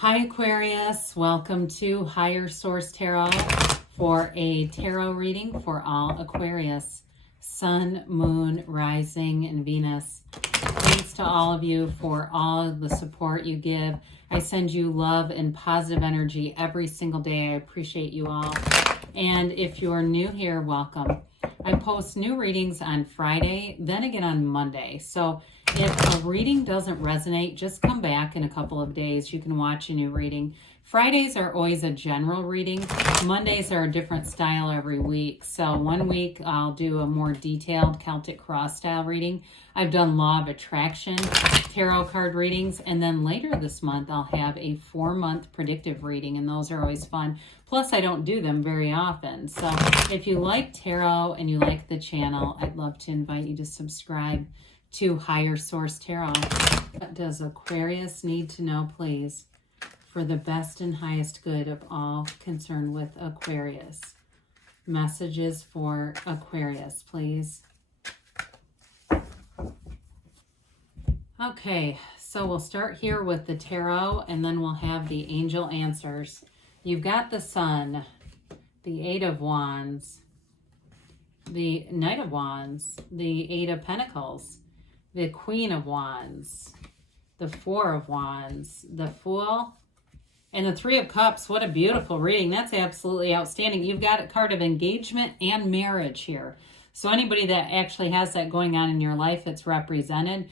Hi Aquarius, welcome to Higher Source Tarot for a tarot reading for all Aquarius, Sun, Moon, Rising, and Venus. Thanks to all of you for all of the support you give. I send you love and positive energy every single day. I appreciate you all. And if you're new here, welcome. I post new readings on Friday, then again on Monday. So if a reading doesn't resonate, just come back in a couple of days. You can watch a new reading. Fridays are always a general reading. Mondays are a different style every week. So one week I'll do a more detailed Celtic cross style reading. I've done Law of Attraction, tarot card readings, and then later this month I'll have a 4-month predictive reading, and those are always fun. Plus, I don't do them very often. So if you like tarot and you like the channel, I'd love to invite you to subscribe to Higher Source Tarot. What does Aquarius need to know, please, for the best and highest good of all concerned with Aquarius? Messages for Aquarius, please. Okay, so we'll start here with the tarot, and then we'll have the angel answers. You've got the Sun, the Eight of Wands, the Knight of Wands, the Eight of Pentacles, the Queen of Wands, the Four of Wands, the Fool, and the Three of Cups. What a beautiful reading. That's absolutely outstanding. You've got a card of engagement and marriage here. So anybody that actually has that going on in your life, it's represented.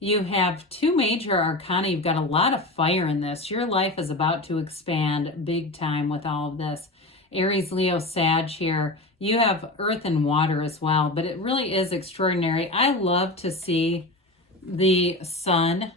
You have two major arcana. You've got a lot of fire in this. Your life is about to expand big time with all of this. Aries, Leo, Sag here. You have earth and water as well, but it really is extraordinary. I love to see the Sun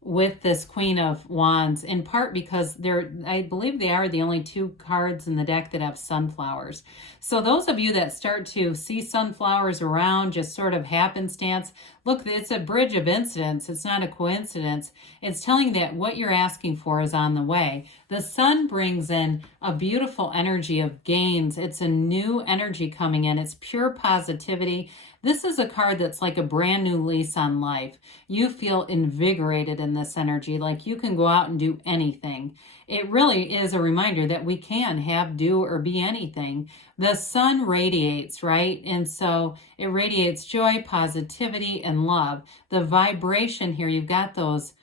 with this Queen of Wands, in part because I believe they are the only two cards in the deck that have sunflowers. So those of you that start to see sunflowers around, just sort of happenstance, look, it's a bridge of incidents. It's not a coincidence. It's telling that what you're asking for is on the way. The Sun brings in a beautiful energy of gains. It's a new energy coming in. It's pure positivity. This is a card that's like a brand new lease on life. You feel invigorated in this energy, like you can go out and do anything. It really is a reminder that we can have, do, or be anything. The Sun radiates, right? And so it radiates joy, positivity, and love. The vibration here, you've got those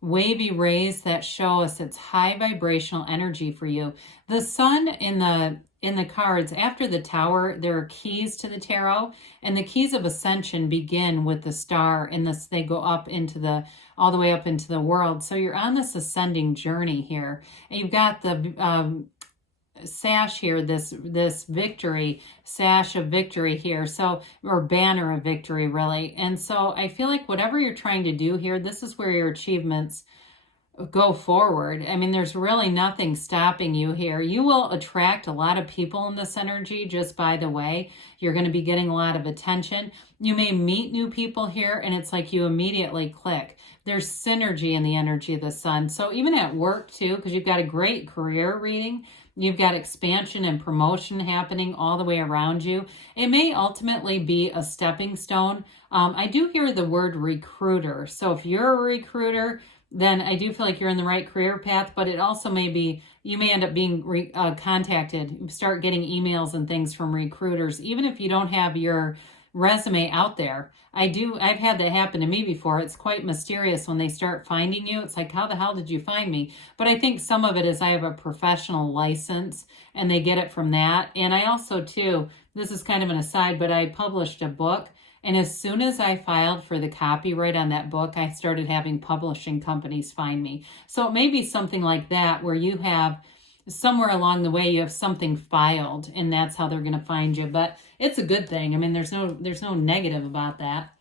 wavy rays that show us it's high vibrational energy for you. The Sun in the cards, after the Tower, there are keys to the tarot, and the keys of ascension begin with the star, and they go up into all the way up into the world. So you're on this ascending journey here, and you've got the sash here, this victory, sash of victory here, so, or banner of victory, really. And so I feel like whatever you're trying to do here, this is where your achievements go forward. I mean, there's really nothing stopping you here. You will attract a lot of people in this energy, just by the way. You're going to be getting a lot of attention. You may meet new people here, and it's like you immediately click. There's synergy in the energy of the Sun. So even at work too, because you've got a great career reading, you've got expansion and promotion happening all the way around you. It may ultimately be a stepping stone. I do hear the word recruiter. So if you're a recruiter, then I do feel like you're in the right career path, but it also may be, you may end up being contacted, start getting emails and things from recruiters, even if you don't have your resume out there. I've had that happen to me before. It's quite mysterious when they start finding you. It's like, how the hell did you find me? But I think some of it is I have a professional license, and they get it from that. And I also too, this is kind of an aside, but I published a book. And as soon as I filed for the copyright on that book, I started having publishing companies find me. So it may be something like that, where you have somewhere along the way, you have something filed, and that's how they're going to find you. But it's a good thing. I mean, there's no negative about that.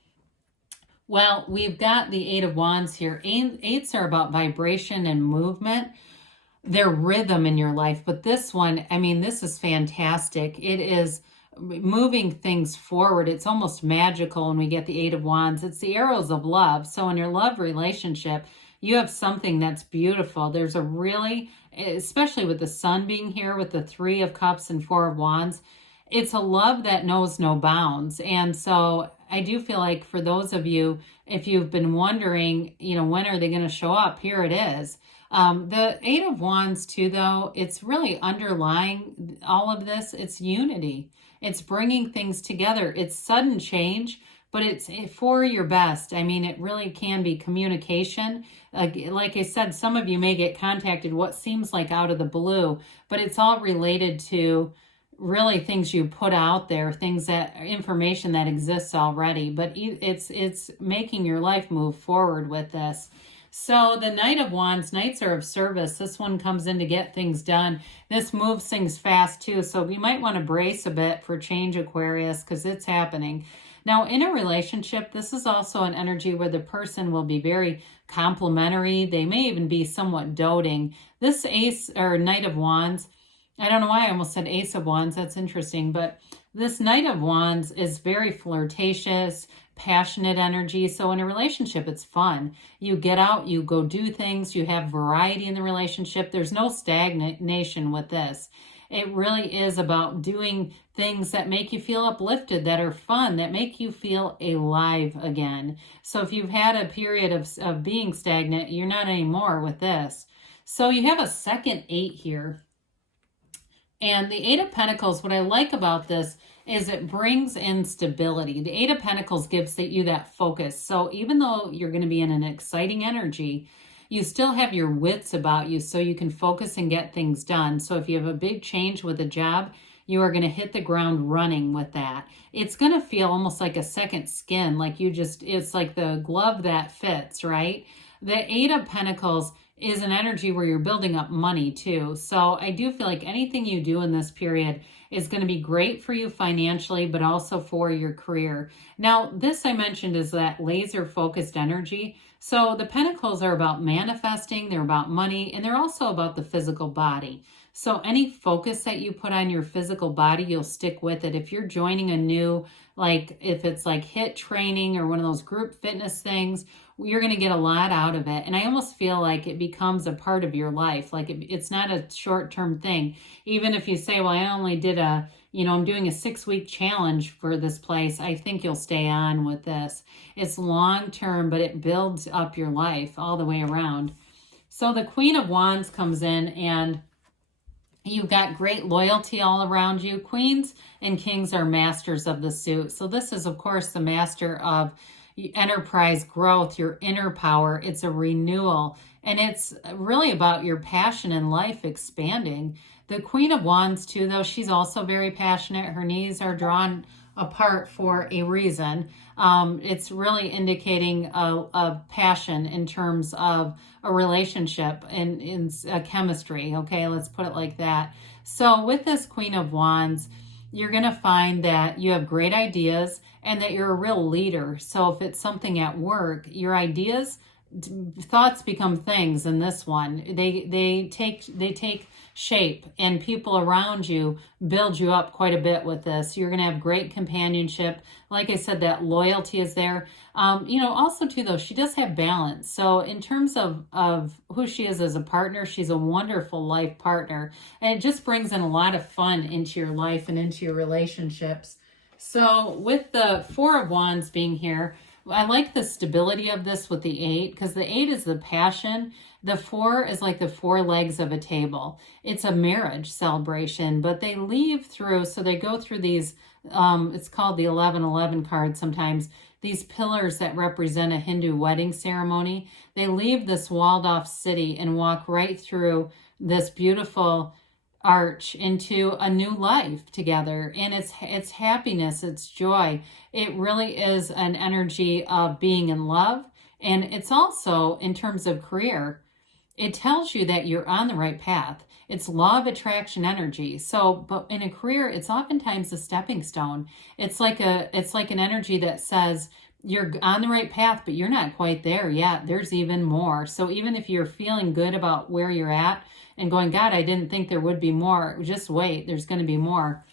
Well, we've got the Eight of Wands here. Eights are about vibration and movement. They're rhythm in your life. But this one, I mean, this is fantastic. It is moving things forward. It's almost magical when we get the Eight of Wands. It's the arrows of love. So in your love relationship, you have something that's beautiful. There's a really, especially with the Sun being here with the Three of Cups and Four of Wands, it's a love that knows no bounds. And so I do feel like for those of you, If you've been wondering, when are they going to show up, here it is. The Eight of Wands too, though, it's really underlying all of this. It's unity. It's bringing things together. It's sudden change, but it's for your best. I mean, it really can be communication. Like I said, some of you may get contacted what seems like out of the blue, but it's all related to really things you put out there, information that exists already, but it's making your life move forward with this. So the Knight of Wands, Knights are of service. This one comes in to get things done. This moves things fast too. So you might want to brace a bit for change, Aquarius, because it's happening. Now in a relationship, this is also an energy where the person will be very complimentary. They may even be somewhat doting. This Ace or Knight of Wands, I don't know why I almost said Ace of Wands. That's interesting. But this Knight of Wands is very flirtatious, passionate energy. So in a relationship, it's fun. You get out, you go do things, you have variety in the relationship. There's no stagnation with this. It really is about doing things that make you feel uplifted, that are fun, that make you feel alive again. So if you've had a period of being stagnant, you're not anymore with this. So you have a second 8 here. And the Eight of Pentacles, what I like about this is it brings in stability. The Eight of Pentacles gives you that focus. So even though you're going to be in an exciting energy, you still have your wits about you so you can focus and get things done. So if you have a big change with a job, you are going to hit the ground running with that. It's going to feel almost like a second skin, like it's like the glove that fits, right? The Eight of Pentacles is an energy where you're building up money too. So I do feel like anything you do in this period is going to be great for you financially, but also for your career. Now, this I mentioned is that laser focused energy. So the Pentacles are about manifesting, they're about money, and they're also about the physical body. So any focus that you put on your physical body, you'll stick with it. If you're joining a new, like if it's like HIIT training or one of those group fitness things, you're going to get a lot out of it. And I almost feel like it becomes a part of your life. Like it's not a short-term thing. Even if you say, well, I only did I'm doing a 6-week challenge for this place, I think you'll stay on with this. It's long-term, but it builds up your life all the way around. So the Queen of Wands comes in and you've got great loyalty all around you. Queens and kings are masters of the suit. So this is, of course, the master of enterprise growth, your inner power. It's a renewal, and it's really about your passion in life expanding. The Queen of Wands too, though, she's also very passionate. Her knees are drawn apart for a reason. It's really indicating a passion in terms of a relationship and in chemistry. Okay, let's put it like that. So with this Queen of Wands, you're going to find that you have great ideas and that you're a real leader. So if it's something at work, your ideas, thoughts become things in this one. They take shape, and people around you build you up quite a bit with this. You're going to have great companionship. Like I said, that loyalty is there. Also too, though, she does have balance. So in terms of who she is as a partner, she's a wonderful life partner. And it just brings in a lot of fun into your life and into your relationships. So with the Four of Wands being here, I like the stability of this with the 8, because the 8 is the passion. The 4 is like the 4 legs of a table. It's a marriage celebration, but they leave through, so they go through these, it's called the 1111 card sometimes, these pillars that represent a Hindu wedding ceremony. They leave this walled off city and walk right through this beautiful arch into a new life together, and it's happiness, it's joy. It really is an energy of being in love, and it's also in terms of career, it tells you that you're on the right path. It's law of attraction energy. So, but in a career, it's oftentimes a stepping stone. It's like an energy that says you're on the right path, but you're not quite there yet. There's even more. So even if you're feeling good about where you're at and going, God, I didn't think there would be more, just wait, there's going to be more.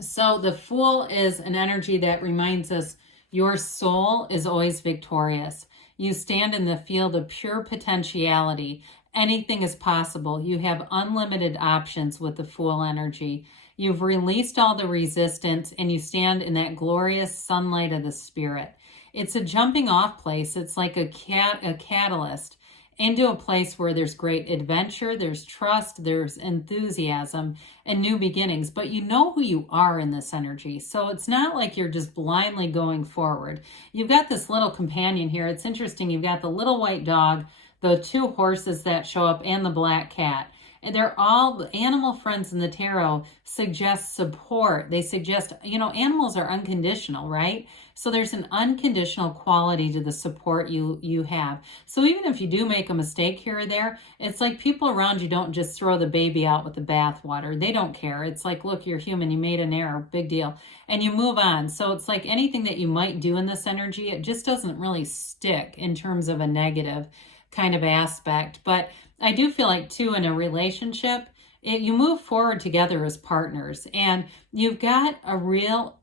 So the Fool is an energy that reminds us your soul is always victorious. You stand in the field of pure potentiality. Anything is possible. You have unlimited options with the Fool energy. You've released all the resistance and you stand in that glorious sunlight of the spirit. It's a jumping off place. It's like a catalyst into a place where there's great adventure, there's trust, there's enthusiasm, and new beginnings. But you know who you are in this energy. So it's not like you're just blindly going forward. You've got this little companion here. It's interesting. You've got the little white dog, the 2 horses that show up, and the black cat. And they're all animal friends in the tarot suggest support. They suggest, you know, animals are unconditional, right? So there's an unconditional quality to the support you have. So even if you do make a mistake here or there, it's like people around you don't just throw the baby out with the bathwater. They don't care. It's like, look, you're human. You made an error. Big deal. And you move on. So it's like anything that you might do in this energy, it just doesn't really stick in terms of a negative kind of aspect. But I do feel like, too, in a relationship, you move forward together as partners, and you've got a real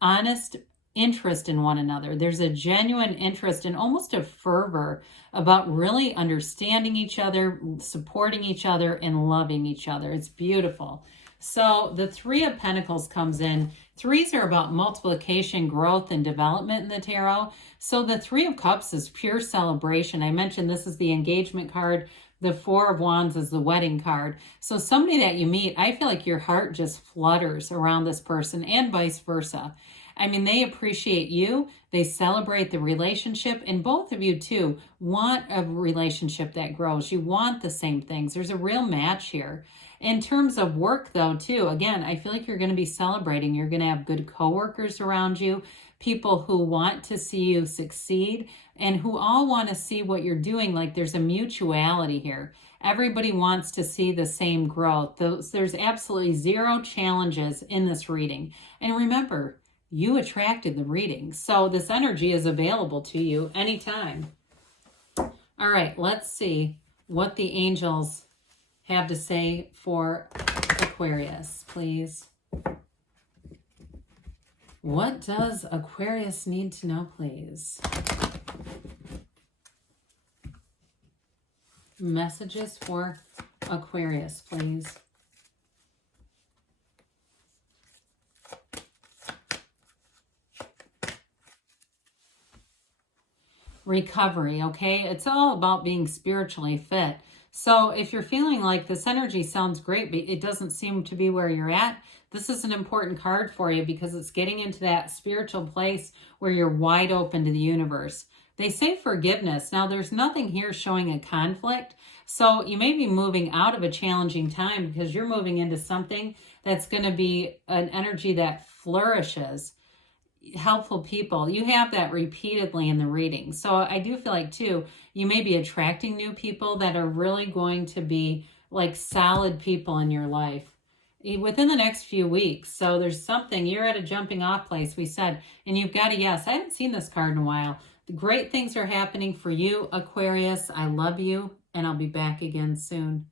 honest interest in one another. There's a genuine interest and almost a fervor about really understanding each other, supporting each other, and loving each other. It's beautiful. So the 3 of Pentacles comes in. 3s are about multiplication, growth, and development in the tarot. So the 3 of Cups is pure celebration. I mentioned this is the engagement card. The 4 of Wands is the wedding card. So somebody that you meet, I feel like your heart just flutters around this person, and vice versa. I mean, they appreciate you. They celebrate the relationship. And both of you, too, want a relationship that grows. You want the same things. There's a real match here. In terms of work, though, too, again, I feel like you're going to be celebrating. You're going to have good coworkers around you, people who want to see you succeed, and who all want to see what you're doing. Like, there's a mutuality here. Everybody wants to see the same growth. There's absolutely 0 challenges in this reading. And remember, you attracted the reading. So this energy is available to you anytime. All right, let's see what the angels have to say for Aquarius, please. What does Aquarius need to know, please? Messages for Aquarius, please. Recovery, okay? It's all about being spiritually fit. So if you're feeling like this energy sounds great, but it doesn't seem to be where you're at, this is an important card for you because it's getting into that spiritual place where you're wide open to the universe. They say forgiveness. Now, there's nothing here showing a conflict. So you may be moving out of a challenging time because you're moving into something that's going to be an energy that flourishes. Helpful people. You have that repeatedly in the reading. So I do feel like, too, you may be attracting new people that are really going to be like solid people in your life within the next few weeks. So there's something, you're at a jumping off place, we said, and you've got a yes. I haven't seen this card in a while. The great things are happening for you, Aquarius. I love you, and I'll be back again soon.